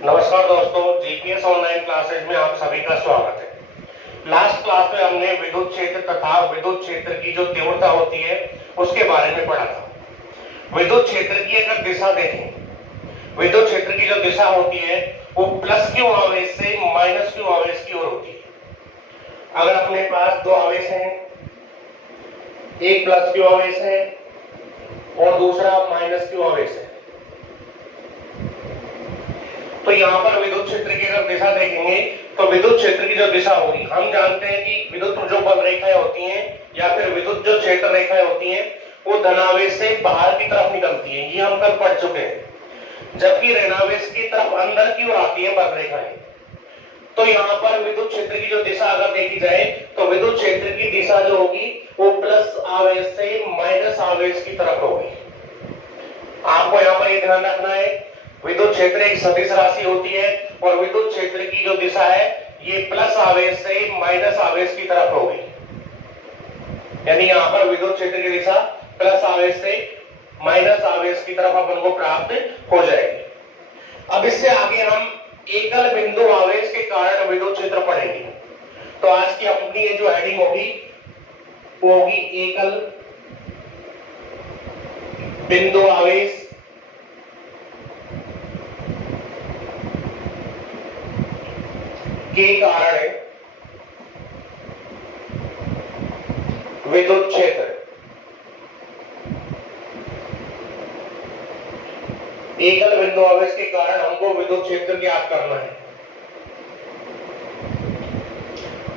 नमस्कार दोस्तों, GPS online classes में आप सभी का स्वागत है। लास्ट क्लास में हमने विद्युत क्षेत्र तथा विद्युत क्षेत्र की जो तीव्रता होती है उसके बारे में पढ़ा था। विद्युत क्षेत्र की अगर दिशा देखें, विद्युत क्षेत्र की जो दिशा होती है वो प्लस क्यू आवेश से माइनस क्यू आवेश की ओर होती है। अगर अपने पास दो आवेश हैं, एक प्लस क्यू आवेश है और दूसरा माइनस क्यू आवेश है, तो यहां पर विद्युत क्षेत्र की अगर दिशा देखेंगे तो विद्युत क्षेत्र की जो दिशा होगी, हम जानते हैं कि विद्युत जो बल रेखाएं होती हैं या फिर विद्युत जो क्षेत्र रेखाएं होती हैं वो धनावेश से बाहर की तरफ निकलती हैं, ये हम कल पढ़ चुके हैं। जबकि ऋणावेश की तरफ अंदर की ओर आती है बल रेखाएं। तो यहाँ पर विद्युत क्षेत्र की जो दिशा अगर देखी जाए तो विद्युत क्षेत्र की दिशा जो होगी वो प्लस आवेश से माइनस आवेश की तरफ होगी। आपको यहाँ पर ये ध्यान रखना है, विद्युत क्षेत्र एक सदिश राशि होती है और विद्युत क्षेत्र की जो दिशा है ये प्लस आवेश से माइनस आवेश की तरफ होगी। यानी यहाँ पर विद्युत क्षेत्र की दिशा प्लस आवेश से माइनस आवेश की तरफ अपन को प्राप्त हो जाएगी। अब इससे आगे हम एकल बिंदु आवेश के कारण विद्युत क्षेत्र पढ़ेंगे। तो आज की अपनी ये जो हेडिंग होगी वो होगी एकल बिंदु आवेश के कारण विद्युत क्षेत्र। एकल बिंदु आवेश के कारण हमको विद्युत क्षेत्र ज्ञात करना है।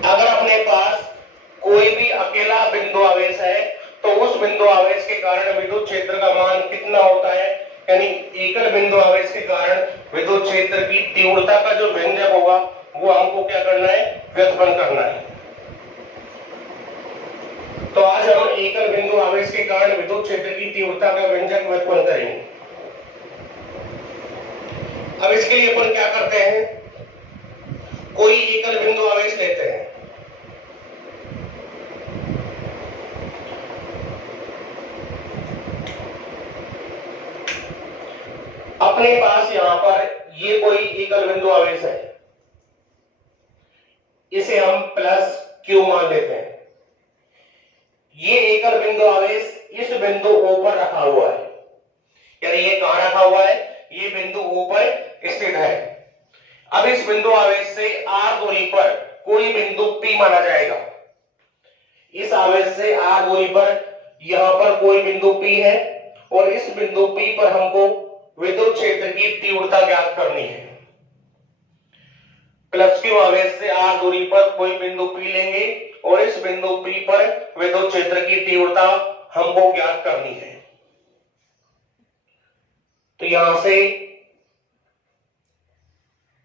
अगर अपने पास कोई भी अकेला बिंदु आवेश है तो उस बिंदु आवेश के कारण विद्युत क्षेत्र का मान कितना होता है, यानी एकल बिंदु आवेश के कारण विद्युत क्षेत्र की तीव्रता का जो व्यंजक होगा वो हमको क्या करना है, व्युत्पन्न करना है। तो आज हम एकल बिंदु आवेश के कारण विद्युत क्षेत्र की तीव्रता का व्यंजक व्युत्पन्न करेंगे। अब इसके लिए अपन क्या करते हैं, कोई एकल बिंदु आवेश लेते हैं। अपने पास यहां पर ये कोई एकल बिंदु आवेश है, इसे हम प्लस क्यू मान लेते हैं। ये एकल बिंदु आवेश इस बिंदु O पर रखा हुआ है, यानी ये कहां रखा हुआ है, ये बिंदु O पर स्थित है। अब इस बिंदु आवेश से r दूरी पर कोई बिंदु P माना जाएगा। इस आवेश से r दूरी पर यहां पर कोई बिंदु P है और इस बिंदु P पर हमको विद्युत क्षेत्र की तीव्रता ज्ञात करनी है। प्लस क्यू आवेश से r दूरी पर कोई बिंदु P लेंगे और इस बिंदु P पर विद्युत क्षेत्र की तीव्रता हमको ज्ञात करनी है। तो यहां से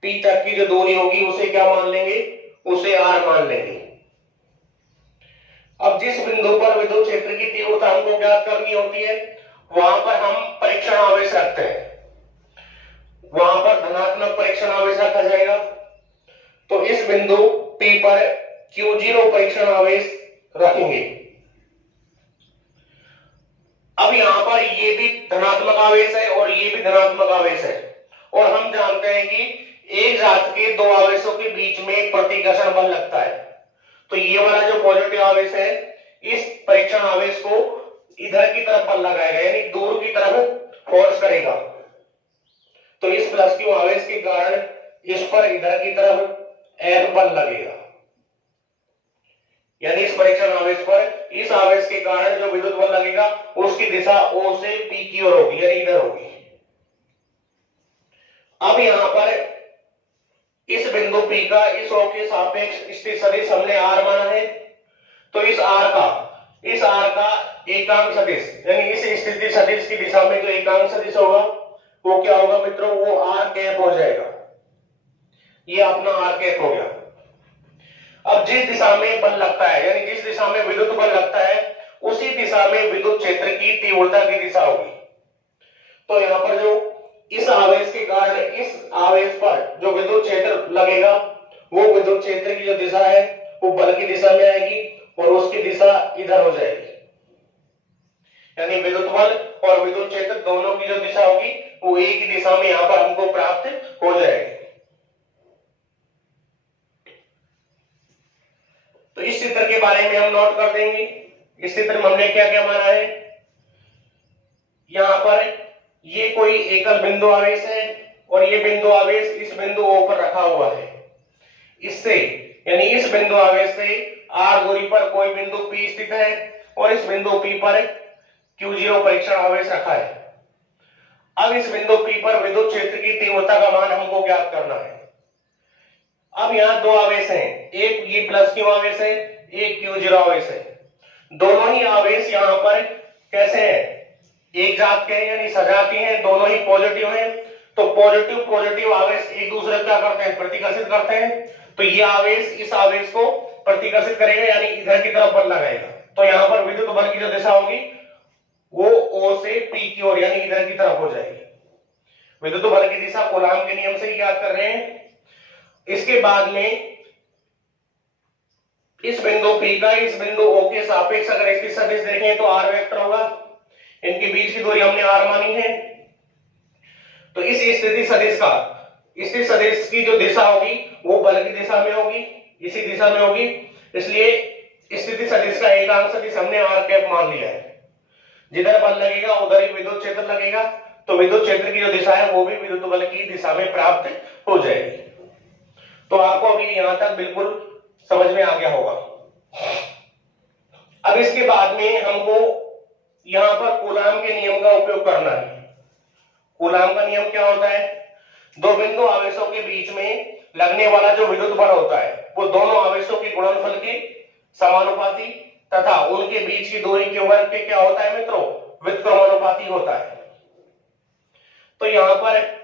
P तक की जो दूरी होगी उसे क्या मान लेंगे, उसे r मान लेंगे। अब जिस बिंदु पर विद्युत क्षेत्र की तीव्रता हमको ज्ञात करनी होती है वहां पर हम परीक्षण आवेश रखते हैं। वहां पर धनात्मक परीक्षण आवेश रखा जाएगा। तो इस बिंदु P पर Q0 परीक्षण आवेश रखेंगे। अब यहां पर ये भी धनात्मक आवेश है और ये भी धनात्मक आवेश है और हम जानते हैं कि एक जात के दो आवेशों के बीच में प्रतिकर्षण बल लगता है। तो ये वाला जो पॉजिटिव आवेश है इस परीक्षण आवेश को इधर की तरफ बल लगाएगा, यानी दूर की तरफ फोर्स करेगा। तो इस प्लस क्यू आवेश के कारण इस पर इधर की तरफ F बल लगेगा, यानी इस परीक्षण आवेश पर इस आवेश के कारण जो विद्युत बल लगेगा उसकी दिशा O से P की ओर होगी, यानी इधर होगी। अब यहां पर इस बिंदु P का इस O के सापेक्ष स्थित सदिश हमने R माना है। तो इस R का एकांक सदिश, यानी इस स्थिति सदिश की दिशा में जो एकांक सदिश होगा वो क्या होगा मित्रों, वो r कैप हो जाएगा। ये अपना r कैप हो गया। अब जिस दिशा में बल लगता है, यानी जिस दिशा में विद्युत बल लगता है उसी दिशा में विद्युत क्षेत्र की तीव्रता की दिशा होगी। तो यहाँ पर जो इस आवेश के कारण इस आवेश पर जो विद्युत क्षेत्र लगेगा वो विद्युत क्षेत्र की जो दिशा है वो बल की दिशा में आएगी और उसकी दिशा इधर हो जाएगी। यानी विद्युत बल और विद्युत क्षेत्र दोनों की जो दिशा होगी वो एक ही दिशा में यहां पर हमको प्राप्त हो जाएगी। तो इस चित्र के बारे में हम नोट कर देंगे। इस चित्र में हमने क्या क्या माना है, यहां पर ये कोई एकल बिंदु आवेश है और ये बिंदु आवेश इस बिंदु O पर रखा हुआ है। इससे यानी इस बिंदु आवेश से r दूरी पर कोई बिंदु P स्थित है और इस बिंदु P पर Q0 परीक्षण आवेश रखा है। अब इस बिंदु P पर विद्युत क्षेत्र की तीव्रता का मान हमको ज्ञात करना है। अब यहाँ दो आवेश हैं, एक ये प्लस Q आवेश है, एक Q0 आवेश है। दोनों ही आवेश यहाँ पर कैसे हैं, एक जात के हैं यानी सजाती हैं, दोनों ही पॉजिटिव हैं। तो पॉजिटिव पॉजिटिव आवेश एक दूसरे को क्या करते हैं, प्रतिकर्षित करते हैं। तो ये आवेश इस आवेश को प्रतिकर्षित करेगा यानी इधर की तरफ बल लगाएगा। तो यहाँ पर विद्युत बल की जो दिशा होगी वो O से P की ओर यानी इधर की तरफ हो जाएगी। विद्युत बल की दिशा कूलाम के नियम से याद कर रहे हैं। इसके बाद में इस बिंदु P का इस बिंदु O के सापेक्ष अगर इसकी सदिश देखें तो r वेक्टर होगा। इनके बीच की दूरी हमने r मानी है। तो इस स्थिति सदिश की जो दिशा होगी वो बल की दिशा में होगी, इसी दिशा में होगी। इसलिए स्थिति सदिश का एकांक सदिश हमने r कैप मान लिया है। जिधर बल लगेगा उधर ही विद्युत क्षेत्र लगेगा। तो विद्युत क्षेत्र की जो दिशा है वो भी विद्युत बल की दिशा में प्राप्त हो जाएगी। तो आपको अभी यहां तक बिल्कुल समझ में आ गया होगा। अब इसके बाद में हमको यहां पर कूलाम के नियम का उपयोग करना है। कूलाम का नियम क्या होता है, दो बिंदु आवेशों के बीच में लगने वाला जो विद्युत बल होता है वो दोनों आवेशों के गुणनफल के समानुपाती तथा उनके बीच की दूरी के वर्ग के क्या होता है मित्रों, व्युत्क्रमानुपाती होता है। तो यहां पर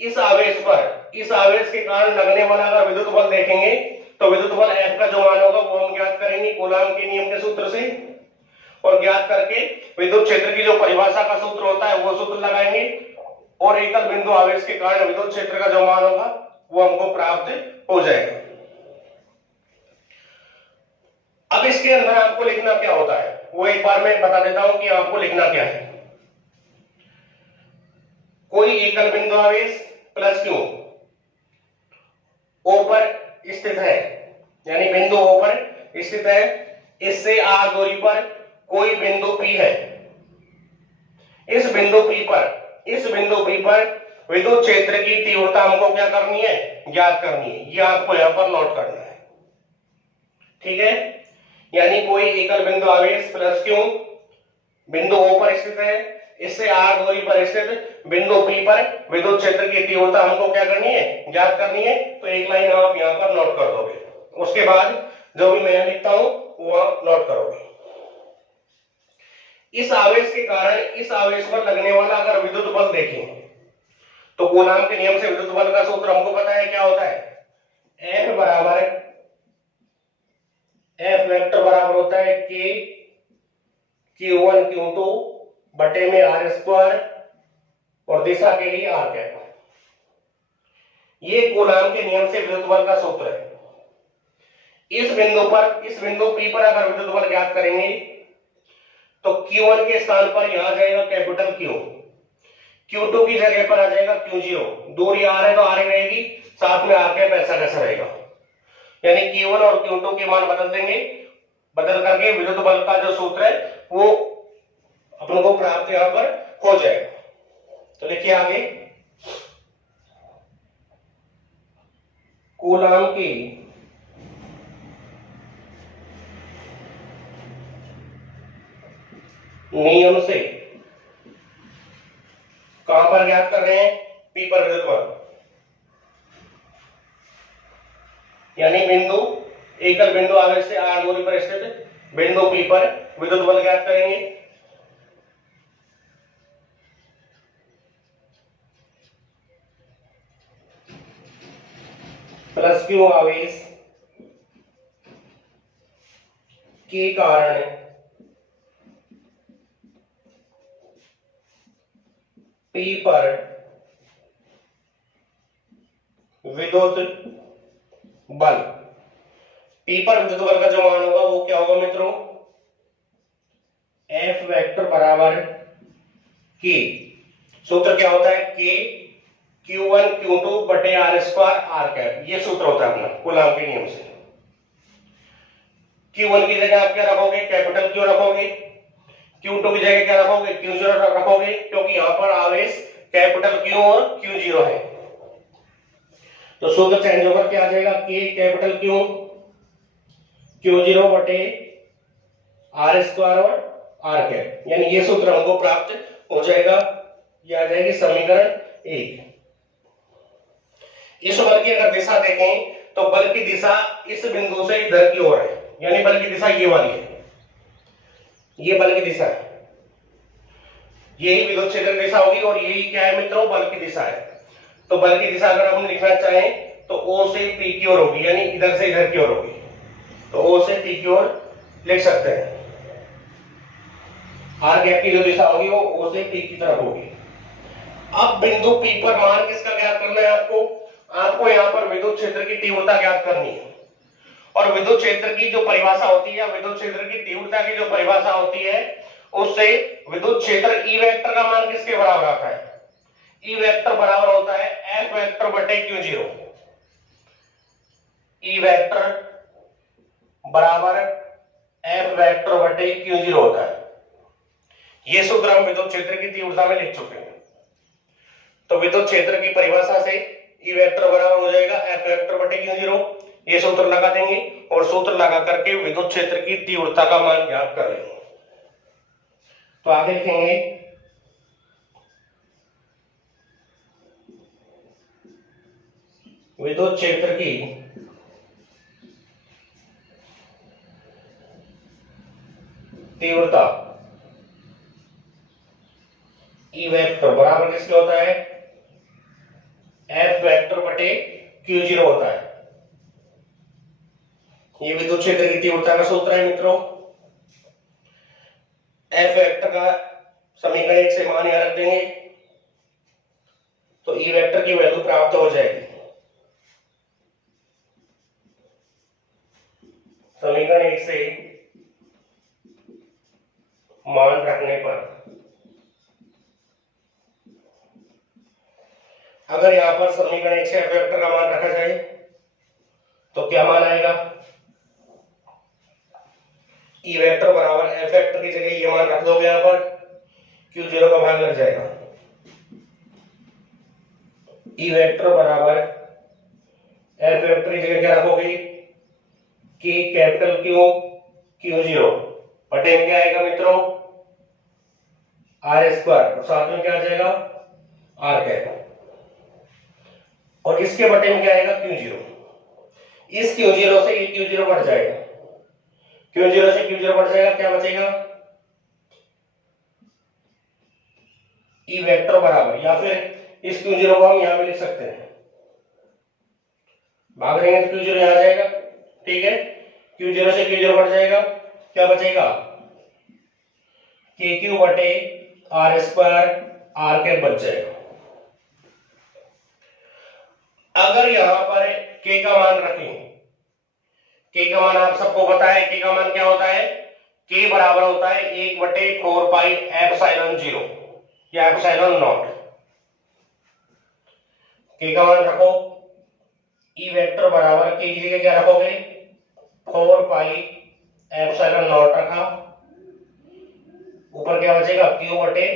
इस आवेश के कारण लगने वाला अगर विद्युत बल देखेंगे तो विद्युत बल F का जो मान होगा वो हम ज्ञात करेंगे कूलाम के नियम के सूत्र से, और ज्ञात करके विद्युत क्षेत्र की जो परिभाषा का सूत्र होता है वो सूत्र लगाएंगे और एकल बिंदु आवेश के कारण विद्युत क्षेत्र का जो मान होगा वो हमको प्राप्त हो जाएगा। अब इसके अंदर आपको लिखना क्या होता है वो एक बार मैं बता देता हूं कि आपको लिखना क्या है। कोई एकल बिंदु आवेश प्लस Q O पर स्थित है यानी बिंदु O पर स्थित है, इससे r दूरी पर कोई बिंदु P है। इस बिंदु P पर विद्युत क्षेत्र की तीव्रता हमको क्या करनी है, ज्ञात करनी है। ये आपको यहां पर नोट करना है, ठीक है। यानी कोई एकल बिंदु आवेश प्लस Q बिंदु O पर स्थित है, इससे r दूरी पर स्थित बिंदु P पर विद्युत क्षेत्र की तीव्रता हमको क्या करनी है, ज्ञात करनी है। तो एक लाइन आप यहां पर नोट कर दोगे, उसके बाद जो भी मैं लिखता हूं वो आप नोट करोगे। इस आवेश के कारण इस आवेश पर लगने वाला अगर विद्युत बल देखें तो कूलाम के नियम से विद्युत बल का सूत्र हमको पता है क्या होता है, F वेक्टर बराबर होता है K Q1 Q2 बटे में r स्क्वायर और दिशा के लिए r कैप। ये कूलाम के नियम से विद्युत बल का सूत्र है। इस बिंदु P पर अगर विद्युत बल ज्ञात करेंगे तो Q1 के स्थान पर यहां आ जाएगा कैपिटल Q, Q2 की जगह पर आ जाएगा Q0, दूरी r है तो r ही रहेगी, साथ में r कैप ऐसा कैसा रहेगा। यानी Q1 और Q2 के मान बदल देंगे, बदल करके विद्युत बल का जो सूत्र है वो अपन को प्राप्त यहां पर हो जाएगा। तो देखिए आगे, कूलाम की नियम से कहां पर ज्ञात कर रहे हैं, P पर विद्युत बल, यानी एकल बिंदु आवेश से r दूरी पर स्थित बिंदु P पर विद्युत बल ज्ञात करेंगे। प्लस Q आवेश के कारण P पर विद्युत बल, P पर विद्युत बल का जो मान होगा वो क्या होगा मित्रों, F वेक्टर बराबर K सूत्र क्या होता है, K Q1 Q2 बटे R स्क्वायर R कैप, ये सूत्र होता है अपना कूलॉम के नियम से। Q1 की जगह आप क्या रखोगे, कैपिटल Q रखोगे, Q2 की जगह क्या रखोगे, Q0 रखोगे, क्योंकि यहां पर आवेश कैपिटल Q और Q0 है। तो सूत्र चेंज होकर क्या आ जाएगा, K कैपिटल Q Q0 बटे R स्क्वायर और R कैप, यानी ये सूत्र हमको प्राप्त हो जाएगा। ये आ जाएगी समीकरण 1। इस बल की अगर दिशा देखें तो बल की दिशा इस बिंदु से इधर की ओर है, यानी बल की दिशा ये वाली है, ये बल की दिशा है, यही विद्युत क्षेत्र की दिशा होगी और यही क्या है मित्रों, बल की दिशा है। तो बल की दिशा अगर हम लिखना चाहें तो O से P की ओर होगी, यानी इधर से इधर की ओर होगी, तो O से P की ओर लिख सकते हैं। R गैप की जो दिशा होगी वो O से P की तरफ होगी। अब बिंदु P पर मान किसका ज्ञात करना है आपको यहां पर विद्युत क्षेत्र की तीव्रता ज्ञात करनी है। और विद्युत क्षेत्र की जो परिभाषा होती है, विद्युत क्षेत्र की तीव्रता की जो परिभाषा होती है, उससे विद्युत क्षेत्र E वेक्टर का मान किसके बराबर आता है, E वेक्टर बराबर होता है F वेक्टर बटे Q0। E वेक्टर बराबर F वेक्टर बटे Q0 होता है। ये सूत्र हम विद्युत क्षेत्र की तीव्रता में लिख चुके हैं। तो विद्युत क्षेत्र की परिभाषा से E वेक्टर बराबर हो जाएगा F वेक्टर बटे Q0। ये सूत्र लगा देंगे और सूत्र लगा करके विद्युत क्षेत्र की तीव्रता का मान ज्ञात कर लेंगे। तो आगे लिखेंगे विद्युत क्षेत्र की तीव्रता E वेक्टर बराबर किसके होता है, F वेक्टर बटे Q0 होता है। ये विद्युत क्षेत्र की तीव्रता का सूत्र है मित्रों। F वेक्टर का समीकरण 1 से मान यहां रख देंगे तो E वेक्टर की वैल्यू प्राप्त हो जाएगी। समीकरण 1 से मान रखने पर अगर यहां पर समीकरण 1 से F वेक्टर का मान रखा जाए तो क्या मान आएगा, E वेक्टर बराबर F वेक्टर की जगह ये मान रख दोगे, यहां पर Q0 का भाग लग जाएगा। E वेक्टर बराबर F वेक्टर की जगह क्या रखोगे, K कैपिटल Q Q0 बटे में क्या आएगा मित्रों, R स्क्वायर, और साथ में क्या आ जाएगा R कैप, और इसके बटे में क्या आएगा Q0। इस Q0 से ये Q0 बढ़ जाएगा, Q0 से Q0 बढ़ जाएगा, क्या बचेगा, E वेक्टर बराबर, या फिर इस Q0 को हम यहां पे लिख सकते हैं, भाग देंगे तो Q0 यहां आ जाएगा, ठीक है। Q0 से Q0 बढ़ जाएगा, क्या बचेगा, KQ बटे R स्क्वायर R कैप बच जाएगा। अगर यहां पर K का मान रखें, K का मान आप सबको पता है, K का मान क्या होता है, K बराबर होता है 1/4 पाई एप्सिलॉन 0 या एप्सिलॉन नॉट। K का मान रखो, E वेक्टर बराबर K की जगह क्या रखोगे, 4 पाई एप्सिलॉन नॉट रखा, ऊपर क्या बचेगा Q बटे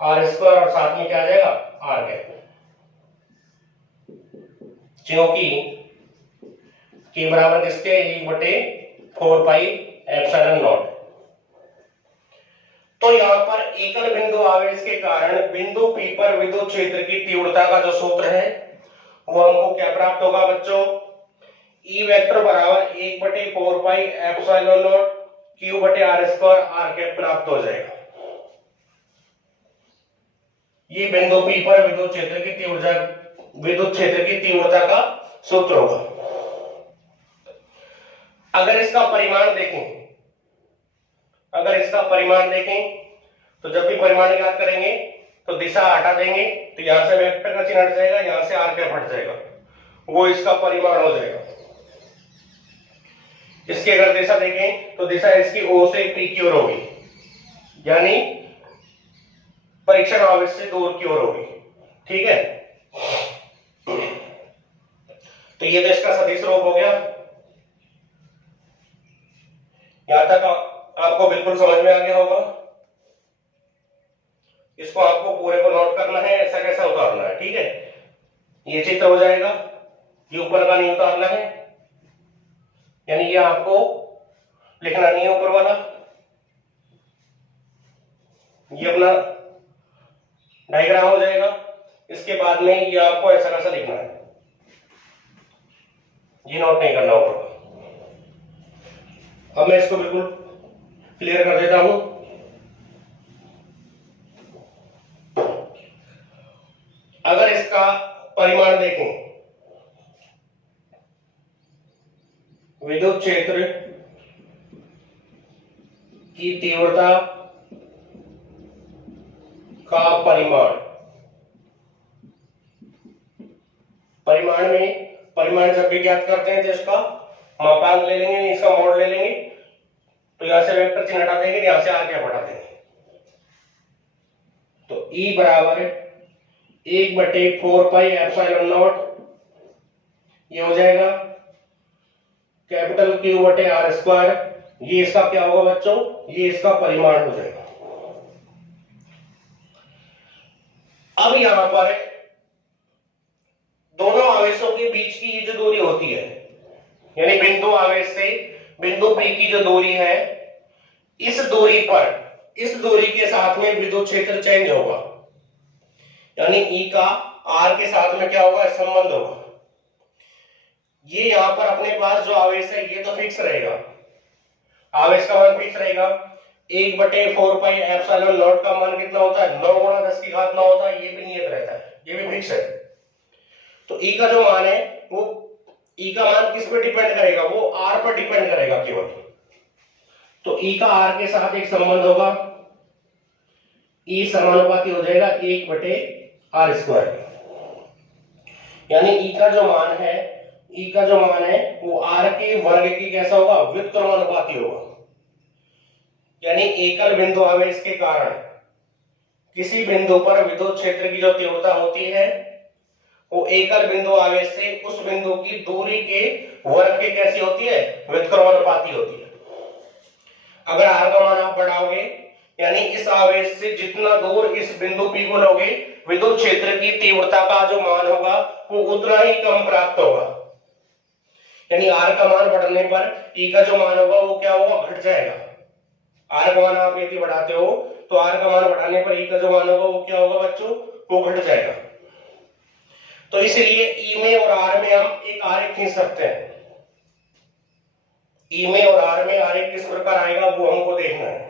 R स्क्वायर और साथ में क्या आ जाएगा R कैप, क्योंकि K बराबर किसके 1/4 पाई एप्सिलॉन नॉट। तो यहां पर एकल बिंदु आवेश के कारण बिंदु P पर विद्युत क्षेत्र की तीव्रता का जो सूत्र है वो हमको क्या प्राप्त होगा बच्चों, E वेक्टर बराबर 1/4 पाई एप्सिलॉन नॉट Q बटे R स्क्वायर R कैप प्राप्त हो जाएगा। ये बिंदु P पर विद्युत क्षेत्र की तीव्रता का सूत्र होगा। अगर इसका परिमाण देखें तो जब भी परिमाण ज्ञात करेंगे तो दिशा हटा देंगे, तो यहां से वेक्टर का चिन्ह हट जाएगा, यहां से आर कैप हट जाएगा, वो इसका परिमाण हो जाएगा। इसकी अगर दिशा देखें तो दिशा इसकी O से P की ओर होगी, यानी परीक्षण आवेश से दूर की ओर होगी। ठीक है, तो ये तो इसका सदिश रूप हो गया। यहां तक आपको बिल्कुल समझ में आ गया होगा। इसको आपको पूरे को नोट करना है, ऐसा कैसा उतारना है। ठीक है, ये चित्र हो जाएगा, ये ऊपर का नहीं उतारना है, यानी ये आपको लिखना नहीं है ऊपर वाला, ये अपना डायग्राम हो जाएगा। इसके बाद में ये आपको ऐसा कैसा लिखना है, ये नोट नहीं करना ऊपर। अब मैं इसको बिल्कुल क्लियर कर देता हूं। अगर इसका परिमाण देखें, विद्युत क्षेत्र की तीव्रता का परिमाण जब भी ज्ञात करते हैं तो इसका मापांक ले लेंगे, इसका मोड ले लेंगे, तो यहां से वेक्टर चिन्ह हटा देंगे, यहां से आगे बढ़ा देंगे। तो E बराबर 1/4πε0 ये हो जाएगा कैपिटल Q/r²। ये इसका क्या होगा बच्चों, ये इसका परिमाण हो जाएगा। अब यहां पर दोनों आवेशों के बीच की ये जो दूरी होती है, यानी बिंदु आवेश से बिंदु P की जो दूरी है, इस दूरी के साथ में विद्युत क्षेत्र चेंज होगा, यानी E का R के साथ में क्या होगा, संबंध होगा। ये यहां पर अपने पास जो आवेश है ये तो फिक्स रहेगा, आवेश का मान फिक्स रहेगा। 1/4πε0 का मान कितना होता है, 9 × 10⁹ होता है, ये भी नियत रहता है, ये भी फिक्स है। तो E का जो मान है वो E का मान किस पे डिपेंड करेगा, वो R पर डिपेंड करेगा केवल। तो E का R के साथ एक संबंध होगा, E समानुपाती हो जाएगा 1/r², यानी E का जो मान है वो R के वर्ग की कैसा होगा, व्युत्क्रमानुपाती होगा। यानी एकल बिंदु आवेश के कारण किसी बिंदु पर विद्युत क्षेत्र की जो तीव्रता होती है वो एकल बिंदु आवेश से उस बिंदु की दूरी के वर्ग के कैसी होती है, व्युत्क्रमानुपाती होती है। अगर R का मान आप बढ़ाओगे, यानी इस आवेश से जितना दूर इस बिंदु P को लोगे, विद्युत क्षेत्र की तीव्रता का जो मान होगा वो उतना ही कम प्राप्त होगा। यानी R का मान बढ़ने पर E का जो मान होगा वो क्या होगा, घट जाएगा। R का मान आप यदि बढ़ाते हो तो R का मान बढ़ाने पर E का जो मान होगा वो क्या होगा बच्चों, वो घट जाएगा। तो इसलिए E में और R में हम एक आरेख खींच सकते हैं। E में और R में आरेख किस प्रकार आएगा वो हमको देखना है।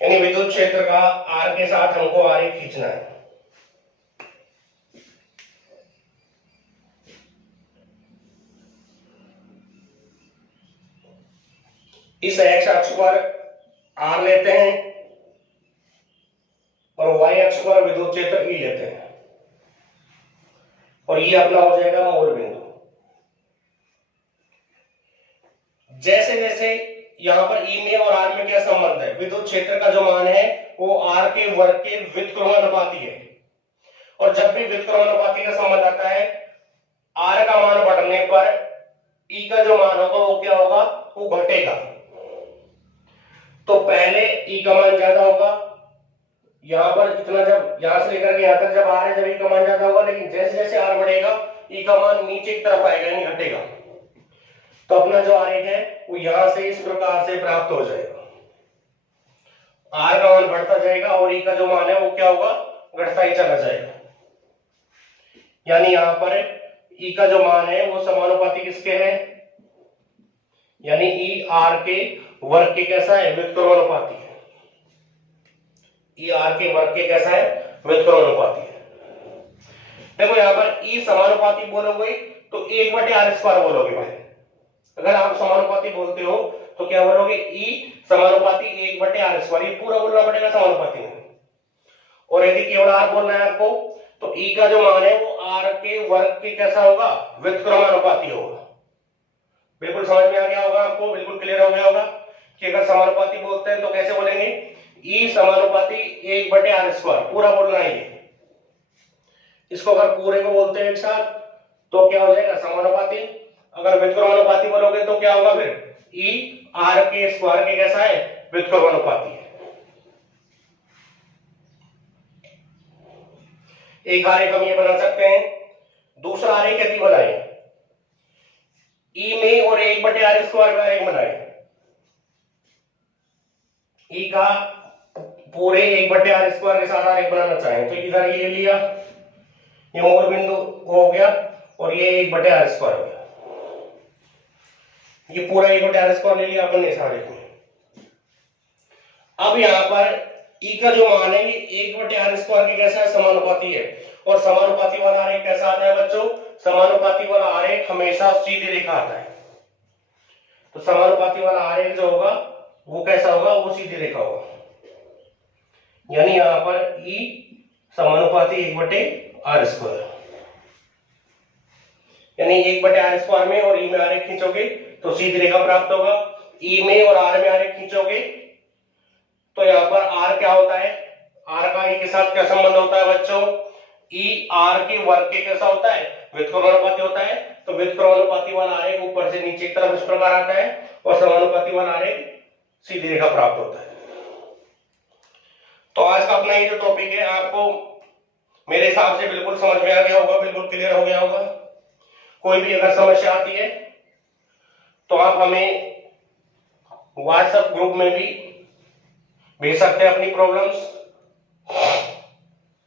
यानी विद्युत क्षेत्र का R के साथ हमको आरेख खींचना है। इस x अक्ष पर R लेते हैं और y अक्ष पर विद्युत क्षेत्र E लेते हैं, और ये अपना हो जाएगा मूल बिंदु। जैसे जैसे यहां पर E में और R में क्या संबंध है, विद्युत क्षेत्र का जो मान है वो R के वर्ग के व्युत्क्रमानुपाती है, और जब भी व्युत्क्रमानुपाती का संबंध आता है R का मान बढ़ने पर E का जो मान होगा वो क्या होगा, वो घटेगा। तो पहले E का मान ज्यादा होगा, यहां पर इतना, जब यहां से लेकर के यहां तक जब R है जब E का मान ज्यादा होगा, लेकिन जैसे जैसे R बढ़ेगा E का मान नीचे की तरफ आएगा, यानी घटेगा। तो अपना जो आरेख है वो यहां से इस प्रकार से प्राप्त हो जाएगा। R का मान बढ़ता जाएगा और E का जो मान है वो क्या होगा, घटता ही चला जाएगा। यानी यहां पर E का जो मान है वो समानुपाती किसके है, यानी E R के वर्ग के कैसा है, व्युत्क्रमानुपाती है। E R के वर्ग के कैसा है, व्युत्क्रमानुपाती है। देखो यहां पर E समानुपाती बोलोगे तो 1/r² बोलोगे भाई। अगर आप समानुपाती बोलते हो तो क्या बोलोगे, E समानुपाती 1/r², ये पूरा बोलना पड़ेगा समानुपाती में। और यदि केवल R बोलना है आपको तो E का जो मान है वो R के वर्ग के कैसा होगा, व्युत्क्रमानुपाती होगा। बिल्कुल समझ में आ गया होगा आपको, बिल्कुल क्लियर हो गया होगा कि अगर समानुपाती बोलते हैं तो कैसे बोलेंगे, ई समानुपाती 1/r², पूरा बोलना है ये। इसको अगर पूरे को बोलते हैं एक साथ तो क्या हो जाएगा, समानुपाती। अगर व्युत्क्रमानुपाती बोलोगे तो क्या होगा फिर, ई आर के स्क्वायर के कैसा है, व्युत्क्रमानुपाती है। एक आरेख हम ये बना सकते हैं। दूसरा आरेख यदि बनाए, ई में और 1/r² में आरेख बनाए, ई का पूरे 1/r² के साथ आरेख बनाना चाहें तो इधर ये लिया, ये मूल बिंदु हो गया और ये 1/r² हो गया, ये पूरा 1/r² ले लिया अपन ने इस आरेख में। अब यहाँ पर ई का जो मान है ये 1/r² के कैसा है, समानुपाती है। और समानुपाती वाला आरेख कैसा आता है बच्चों, समानुपाती वाला आरेख हमेशा सीधी रेखा आता है। तो समानुपाती वाला आरेख जो होगा वो कैसा होगा, वो सीधी रेखा होगा। यानी यहां पर ई समानुपाती 1/r², यानी 1/r² में और ई में आरेख खींचोगे तो सीधी रेखा प्राप्त होगा। ई में और आर में आरेख खींचोगे तो यहाँ पर आर क्या होता है, आर का ई के साथ क्या संबंध होता है बच्चों, ई आर के वर्ग के कैसा होता है, व्युत्क्रमानुपाती होता है। तो व्युत्क्रमानुपाती वाला आरेख ऊपर से नीचे की तरफ इस प्रकार आता है और समानुपाती वाला आरेख सीधी रेखा प्राप्त होता है। तो आज का अपना ये जो टॉपिक है आपको मेरे हिसाब से बिल्कुल समझ में आ गया होगा, बिल्कुल क्लियर हो गया होगा। कोई भी अगर समस्या आती है तो आप हमें व्हाट्सएप ग्रुप में भी भेज सकते हैं अपनी प्रॉब्लम्स।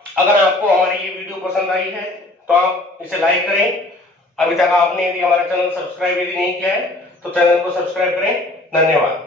अगर आपको हमारी ये वीडियो पसंद आई है तो आप इसे लाइक करें। अभी तक आपने यदि हमारा चैनल सब्सक्राइब यदि नहीं किया है तो चैनल को सब्सक्राइब करें। धन्यवाद।